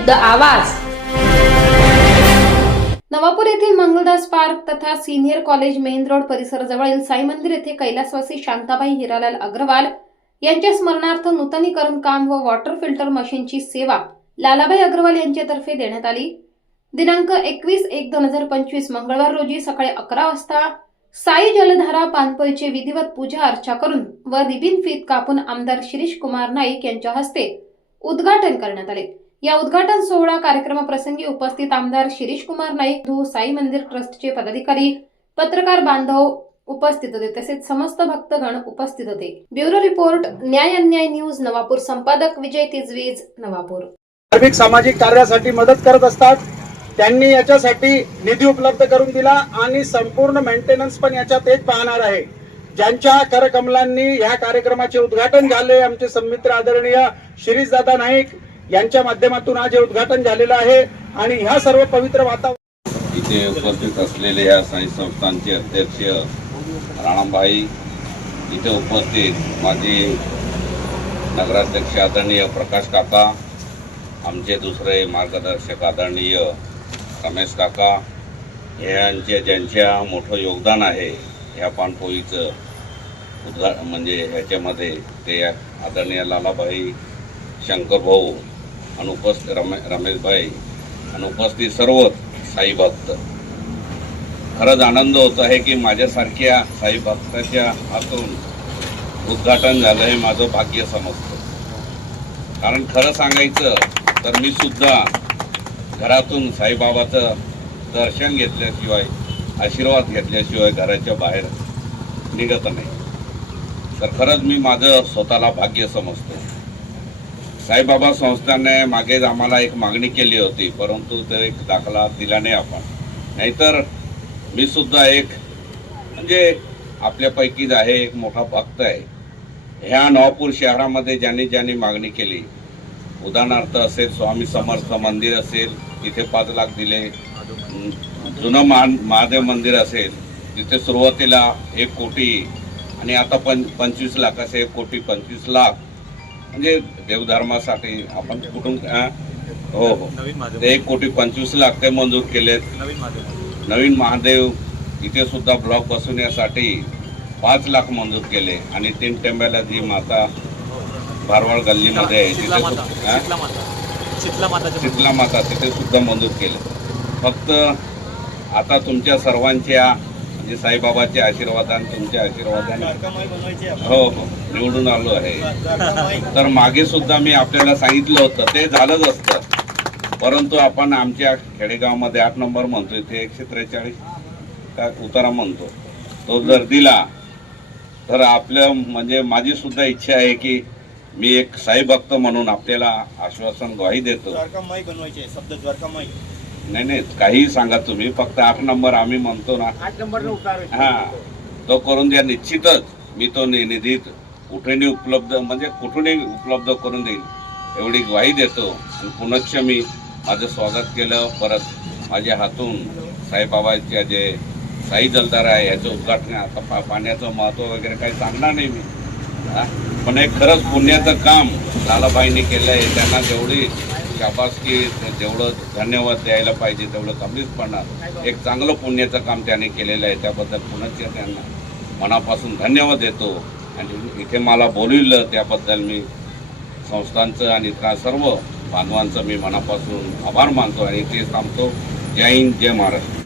विरुद्ध आवाज। नवापूर येथील मंगलदास पार्क तथा सीनियर कॉलेज मेन रोड परिसराजवळील साई मंदिर येथे कैलासवासी शांताबाई हिरालाल अग्रवाल यांच्या स्मरणार्थ नूतनीकरण काम व वॉटर फिल्टर मशीनची सेवा लालाबाई अग्रवाल यांच्यातर्फे देण्यात आली। दिनांक 21/1/2025 मंगळवार रोजी सकाळी 11 वाजता साई जलधारा पानपोईचे विधिवत पूजा अर्चा करून व रिबीन फीत कापून आमदार शिरीष कुमार नाईक यांच्या हस्ते उद्घाटन करण्यात आले। या उद्घाटन सोहळा कार्यक्रमाप्रसंगी उपस्थित आमदार शिरीष कुमार नाईक, साई मंदिर ट्रस्टचे पदाधिकारी, पत्रकार बांधव उपस्थित होते तसेच समस्त भक्तगण उपस्थित होते। ब्युरो रिपोर्ट, न्याय अन्याय न्यूज, नवापूर। संपादक विजय तिजवीज, नवापूर। धार्मिक सामाजिक कार्यासाठी मदत करत असतात। त्यांनी याच्यासाठी निधी उपलब्ध करून दिला आणि संपूर्ण मेंटेनन्स पण याच्यात तेच पाहणार आहे। ज्यांच्या करकमलांनी या कार्यक्रमाचे उद्घाटन झाले, आमचे सन्मित्र आदरणीय शिरीषदादा नाईक यांच्या माध्यमातून आज हे उद्घाटन झालेलं आहे आणि ह्या सर्व पवित्र वातावरण इथे उपस्थित असलेले या साई संस्थांचे अध्यक्ष राणाबाई, इथे उपस्थित माजी नगराध्यक्ष आदरणीय प्रकाश काका, आमचे दुसरे मार्गदर्शक आदरणीय रमेश काका, ज्यांच्या मोठं योगदान आहे ह्या पानपोईचं म्हणजे ह्याच्यामध्ये ते आदरणीय लालाबाई, शंकर भाऊ आणि उपस्थित रमेशभाई आणि उपस्थित सर्व साई भक्त। खरंच आनंद होत आहे की माझ्यासारख्या साई भक्ताच्या हातून उद्घाटन झालं हे माझं भाग्य समजतं। कारण खरं सांगायचं तर मी सुद्धा घरातून साईबाबाचं दर्शन घेतल्याशिवाय, आशीर्वाद घेतल्याशिवाय घराच्या बाहेर निघत नाही। तर खरंच मी माझं स्वतःला भाग्य समजतो। साईबाबा संस्थाने मागे आम्हाला एक मागणी केली होती, परंतु तो एक दाखला दिला नाही आपण। नाहीतर मी सुद्धा एक म्हणजे आपल्यापैकीच आहे, एक मोठा भक्त आहे। ह्या नवापूर शहरामध्ये ज्यांनी मागणी केली, उदाहरणार्थ असेल स्वामी समर्थ मंदिर असेल, तिथे 5 लाख दिले। जुनं महादेव मंदिर असेल, तिथे सुरुवातीला 1 कोटी आणि आता 25 लाख, असे 1,25,00,000 म्हणजे देवधर्मासाठी आपण कुठून हो 1,25,00,000 ते मंजूर केलेत। नवीन महादेव इथे सुद्धा ब्लॉक बसवण्यासाठी 5 लाख मंजूर केले आणि 3 टेंब्याला जी माता भारवाड गल्लीमध्ये आहे शीतला माता तिथे सुद्धा मंजूर केले। फक्त आता तुमच्या सर्वांच्या म्हणजे साईबाबाच्या आशीर्वादाने, तुमच्या आशीर्वादाने हो निवडून आलो आहे। तर मागे सुद्धा मी आपल्याला सांगितलं होतं ते झालंच असतं, परंतु आपण आमच्या खेडेगावमध्ये 8 नंबर म्हणतो, इथे 143 का उतारा म्हणतो, तो जर दिला तर आपलं म्हणजे माझी सुद्धा इच्छा आहे की मी एक साई भक्त म्हणून आपल्याला आश्वासन ग्वाही देतो। नाही काही सांगा तुम्ही, फक्त 8 नंबर आम्ही म्हणतो ना, 8 नंबर हा तो करून द्या। निश्चितच मी तो निधी कुठेही उपलब्ध म्हणजे कुठूनही उपलब्ध करून देईल एवढी ग्वाही देतो। आणि पुनश्च मी माझं स्वागत केलं। परत माझ्या हातून साईबाबाच्या जे साई जलधारा आहे याचं उद्घाटन, आता पाण्याचं महत्त्व वगैरे काही सांगणार नाही मी, पण एक खरंच पुण्याचं काम लालाबाईंनी केलं आहे। त्यांना जेवढी शाबासकी, जेवढं धन्यवाद द्यायला पाहिजे तेवढं कमीच पडणार। एक चांगलं पुण्याचं काम त्याने केलेलं आहे, त्याबद्दल पुनश्च त्यांना मनापासून धन्यवाद देतो। आणि इथे मला बोलविलं त्याबद्दल मी संस्थांचं आणि सर्व बांधवांचं मी मनापासून आभार मानतो आणि इथे थांबतो। जय हिंद, जय महाराष्ट्र।